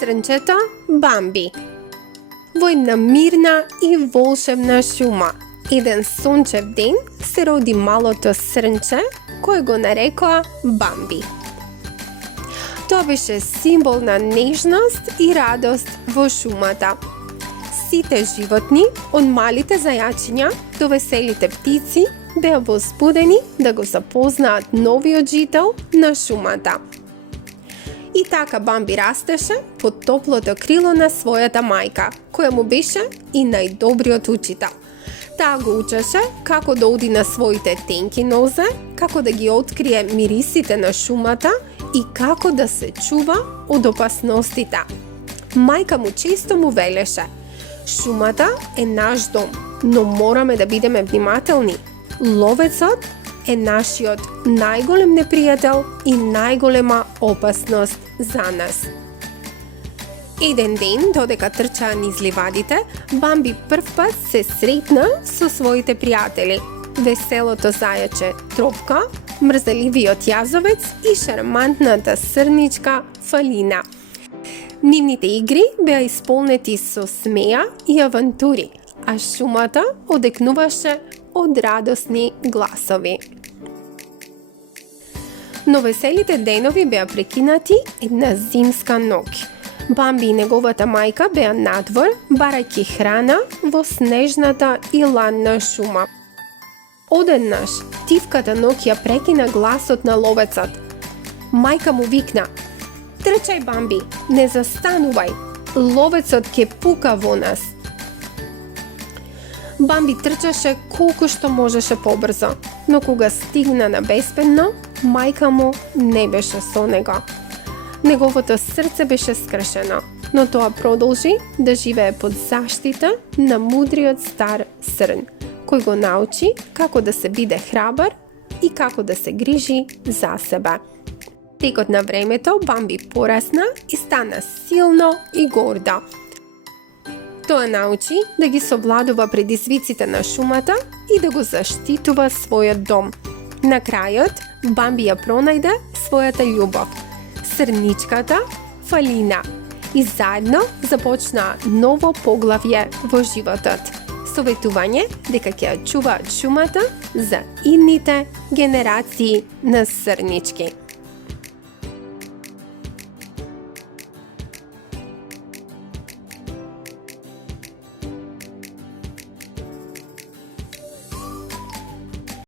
Срнчето Бамби. Во една мирна и волшебна шума, еден сончев ден се роди малото срнче, кој го нарекоа Бамби. Тоа беше символ на нежност и радост во шумата. Сите животни, од малите зајачиња до веселите птици, беа возбудени да го запознаат новиот жител на шумата. И така Бамби растеше под топлото крило на својата мајка, која му беше и најдобриот учител. Таа го учеше како да оди на своите тенки нозе, како да ги открие мирисите на шумата и како да се чува од опасностите. Мајка му често му велеше: шумата е наш дом, но мораме да бидеме внимателни. Ловецот е нашиот најголем непријател и најголема опасност за нас. Еден ден, додека трчаа низ ливадите, Бамби првпат се сретна со своите пријатели. Веселото зајаче Тропка, мрзеливиот јазовец и шармантната срничка Фалина. Нивните игри беа исполнети со смеа и авантури, а шумата одекнуваше од радосни гласови. Но веселите денови беа прекинати една зимска ноќ. Бамби и неговата мајка беа надвор, барајќи храна во снежната и ладна шума. Одеднаш, тивката ноќ ја прекина гласот на ловецот. Мајка му викна: "Трчај, Бамби, не застанувај, ловецот ќе пука во нас." Бамби трчаше колку што можеше побрзо, но кога стигна на безбедно, мајка му не беше со него. Неговото срце беше скршено, но тоа продолжи да живее под заштита на мудриот стар срн, кој го научи како да се биде храбар и како да се грижи за себе. Текот на времето Бамби порасна и стана силно и гордо. Тоа научи да ги совладува предизвиците на шумата и да го заштитува својот дом. На крајот, Бамби ја пронајде својата љубов, срничката Фалина, и заедно започна ново поглавје во животот. Советување дека ќе ја чуваат шумата за идните генерации на срнички.